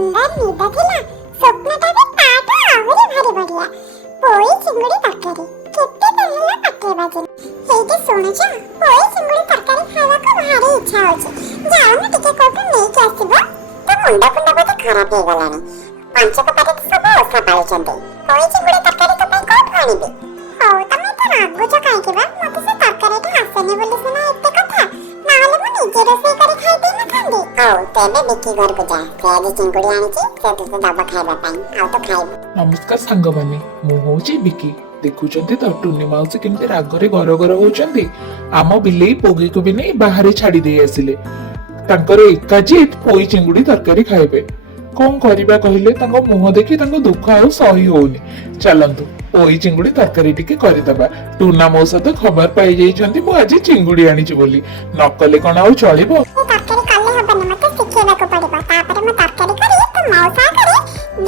सुंदर निद थिला स्वप्नटा भी ताटो आहुरी भारी बढ़िया पोई चिंगुड़ी तरकारी केते पहला पटे बाजे हेटे सुनु छ पोई चिंगुड़ी तरकारी खावा को भारी इच्छा होची जाओ न टिके कोठो नै के आसीबो तो मुंडा फुंडा बते खराब हे गलानी पांच कपाटे तो सब ओसा पाई चंदे पोई चिंगुड़ी तरकारी तो पई कोठ आनीबे हो तमे तो रागुच काई के बा मते से तरकारी तो आसने बोली सुना एते कथा नाले मु निजे रोसई करे खाइ दे न खांदे हो तेबे बिकी घर को जा फ्रेज चिंगुड़ी आनी छी सेते तो दबा खाइबा पई आ तो खाइबो। नमस्कार सांग माने मु होची बिकी देखुचंती तो टुनी माउसी केमते रागरे घर घर होचंती आम बिलेई पोगी को भी नहीं बाहर छाड़ी दे आसिले तांकर एका जीत पोई चिंगुड़ी तरकारी खाइबे कौन करिबा कहिले तांको मुह देखि तांको दुख आ सही होउनी चलंतु पोई चिंगुड़ी तरकारी टिके करि दबा टुना मौसा तो खबर पाई जाई छंती मु आज चिंगुड़ी आनी छी बोली नकले कोन आउ चलिबो तरकारी काले हबन मते सिखेबा को पड़िबो तापर म तरकारी करी तो मौसा करे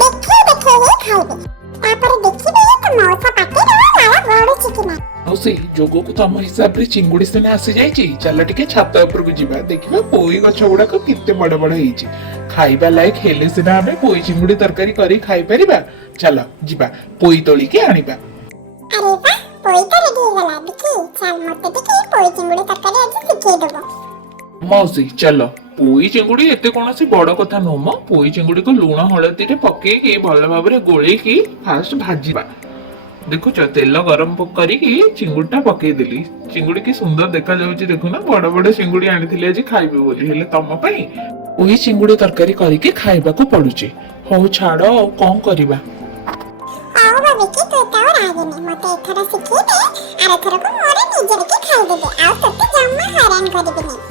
देखि देखि हे खाइबे तापर देखिबे तो मौसा पाटे रो लाला बडू चिकिना मौसी जोगो को तम हिसाब रे चिंगुड़ी सेना आसी जाई छी चल टिके छात ऊपर को जिबा देखिबा पोई गछ गुडा को कित्ते बड़ बड़ हेई छी खाइबा लायक हेले सेना हमें पोई चिंगुड़ी तरकारी करी खाइ परिबा चल जिबा पोई तोली के आनिबा। अरे वाह पोई तो रेडी गला बिकी चल मते देखि पोई चिंगुड़ी तरकारी आज सिखे देबो। मौसी चलो पोई चिंगुड़ी एते कोनसी बड़ कथा नो म पोई चिंगुड़ी को लूण हळदी रे पके के भल भाबरे गोळी की फास्ट भाजीबा देखुच तेल गरम करिकी चिंगुड़ीटा पकई देली चिंगुड़ी की सुंदर देखा जाउची देखु ना बड़ बड़ चिंगुड़ी आनिथिले आज खाइबे बोली हेले तम पई ओही चिंगुड़ी तरकारी करिके खाइबा को पडुची हो छाड़ो कोन करबा आओ बाबी की तो ताव रागेनी मते एथरा सिखे दे आरे थरा को मोरे निजे के खाइ देबे आ तते जम्मा हैरान करबिनी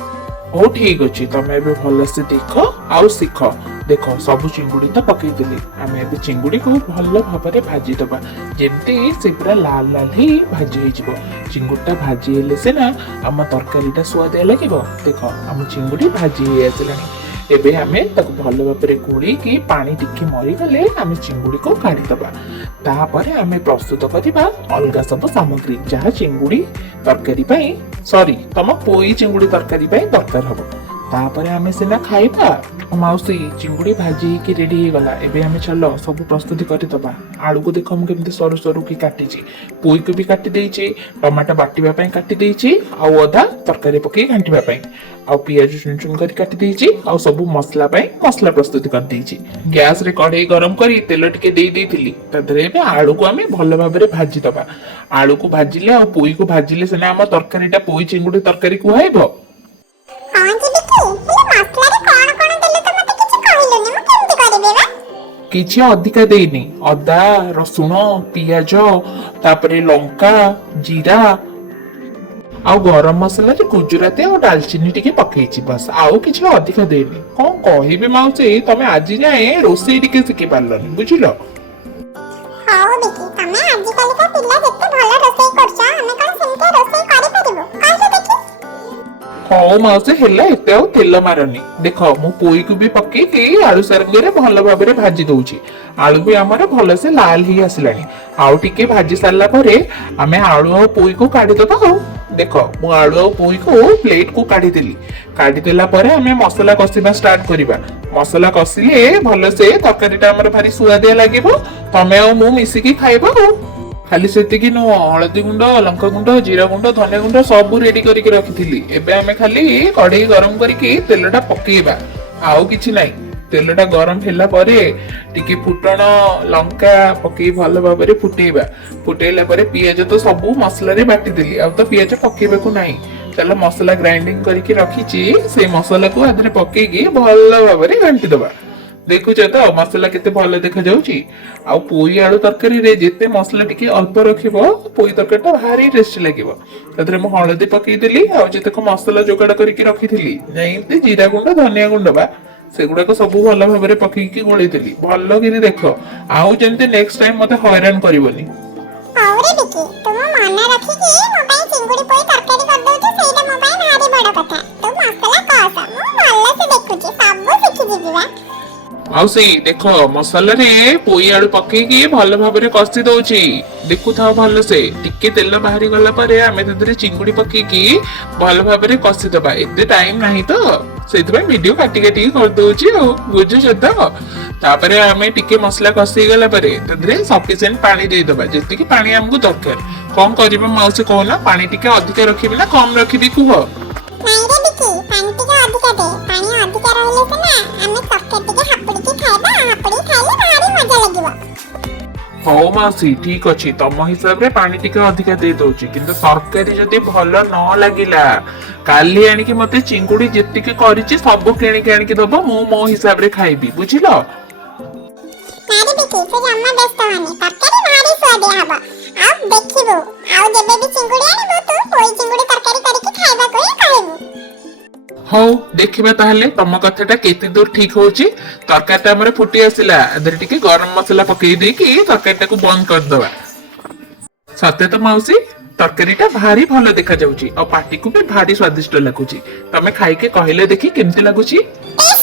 हो ठीक अछि तमे एबे भल से देखो आउ सिखो देखो सब चिंगुड़ी तो पकई देली आमे एबे चिंगुड़ी को भल भाबरे भाजी दबा जेमती से पूरा लाल लाल ही भाजी होई जिवो चिंगुड़ीटा भाजी हेले से ना हम तरकारीटा स्वाद लागिवो देखो हम चिंगुड़ी भाजी हे आसलानी एबे हमें ताको भल भाबरे गोली की पानी टिके मरी गले हमें चिंगुड़ी को काढी दबा तापरे हमें प्रस्तुत करिबा अलगा सब सामग्री जहा चिंगुड़ी तरकारी पई सॉरी तम पोई चिंगुड़ी तरकारी पई दरकार हबो तापरे हमें सेना खाइबा मौसी चिंगुड़ी भाजी की रेडी हे गला एबे हमें चलो सब प्रस्तुति करि दबा आलू को देखो हम केमते सरू सरू की काटी छी पोई को भी काटी देई छी टमाटर बाटीबा पई काटी देई छी आ अदा तरकारी पके घांटीबा पई आ पियाज चुन चुन करी काटी देई छी आ सब मसला पई मसला प्रस्तुति कर देई छी गैस रे कढ़ाई गरम करी तेल टिके देई देथिली तदरे एबे आलू को हमें भल भाबरे भाजी दबा आलू को भाजिले आ पोई को भाजिले सेना हम तरकारीटा पोई चिंगुड़ी तरकारी कुहाइबो हां जी बिकी हेले मसला रे कोन कोन देले तो मते किछ कहिलोनी म केमते करबे बा किछि अधिका देइनी अदा रसुण पियाज तापरे लंका जीरा आउ गरम मसला रे गुजराती और दालचीनी टिके पकेइछि बस आउ किछि अधिका देइनी कोन कहिबे माउसी तमे आजि जाए रोसई टिके सिखि पारलनी बुझिलो हां बिकी तमे आजि काली का पिल्ला जत्ते भलो रोसई करछा हमें कोन सेमते रोसई करि परिबो कहले देखि हो माउसी हेला एते आउ तेल मारनी देखो मु पोई को भी पके के आलू सरंगे भल भाबरे भाजी दउची आलू भी हमर भल से लाल ही आसलानी आउ टिके भाजी सारला परे हमें आलू और पोई को काढी दबा हो देखो मु आलू और पोई को प्लेट को काढी देला परे हमें मसाला कसिबा स्टार्ट करिबा मसाला कसिले भल से तरकारीटा हमर भारी सुआदिया लागिबो तमे और मु मिसी की खाइबो खाली सेतिकी नो हळदी गुंड लंका गुंड जीरा गुंड धनिया गुंड सब रेडी करके रखिथिली एबे हमें खाली कढ़ाई गरम करके तेलटा पकेइबा आउ किछि नाही तेलटा गरम होला परे टिके फुटण लंका पके भल भाबरे फुटेइबा फुटेला परे पियाज तो सब मसला रे बाटी देली आ तो पियाज पकेबे को नाही चलो मसला ग्राइंडिंग करके रखिछि से मसला को आदरे पकेगी भल भाबरे घंटी दबा देखुछ तो मसला केते भल देखा जाउची आ पोई आलू तरकारी रे जेते मसला टिके अल्प रखिबो पोई तरकारीटा भारी टेस्ट लागिबो तदरे म हळदी पकेई देली आ जेते को मसला जोगाड़ करके रखिथिली जेते जीरा गुंड धनिया गुंड बा सेगुडा को सब भल भाबरे पकेई की गोळी देली भल गिरी देखो आउ जेते नेक्स्ट टाइम मते हैरान करिवोनी औरे बिकी तुम मन रखी कि मोबाइल चिंगुड़ी पोई तरकारी कर दउ तो सेटा मोबाइल भारी बड़ कथा तो मसला कासा मु भल से देखुची सब सिखि जिबा मौसी देख मसला रे पोई आलू पकेकी भल भाबरे कसी दउची देखु था भल से टिके तेल बाहरी गला परे आमे तदरे चिंगुडी पकेकी भल भाबरे कसी दबा एते टाइम नाही तो सेति वीडियो काटी काटी कर दउची बुझु छ तो तापरे आमे टिके मसला कसी गला परे तदरे सफिशिएंट पानी दे दबा जेतिकी पानी हमको दरकार कौन करिबा माउसी कहना पानी टिके अधिक रखिबी ना कम रखिबी कुह नहीं रे बिकी पानी टिके अधिक दे पानी अधिक रहले से ना हमें तरकारी टिके हापुड़ी की खाइबा हापुड़ी खाइले भारी मजा लागिबो हो मासी ठीक अछि तम हिसाब रे पानी टिके अधिक दे दोची किंतु तरकारी जदी भलो न लागिला काली आनी कि मते चिंगुडी जेतिके करिछि सब केणी के दबो मो हिसाब रे खाइबी बुझिलो नारे बिकी से जम्मा व्यस्त होनी तरकारी भारी स्वाद हबो अब देखिबो आउ जेबे भी चिंगुड़ी आनिबो तू कोई चिंगुड़ी तरकारी करके खाइबा को कहबो हो देखिबा ताहले तम कथाटा केते दूर ठीक होची तरकारीटा हमरे फुटी आसिला अदर टिके गरम मसाला पकेई दे कि तरकारीटा को बंद कर दवा सत्य तो मौसी तरकारीटा भारी भलो देखा जाउची और पार्टी को भी भारी स्वादिष्ट लागुची तमे खाई के कहले देखि केमते लागुची टेस्ट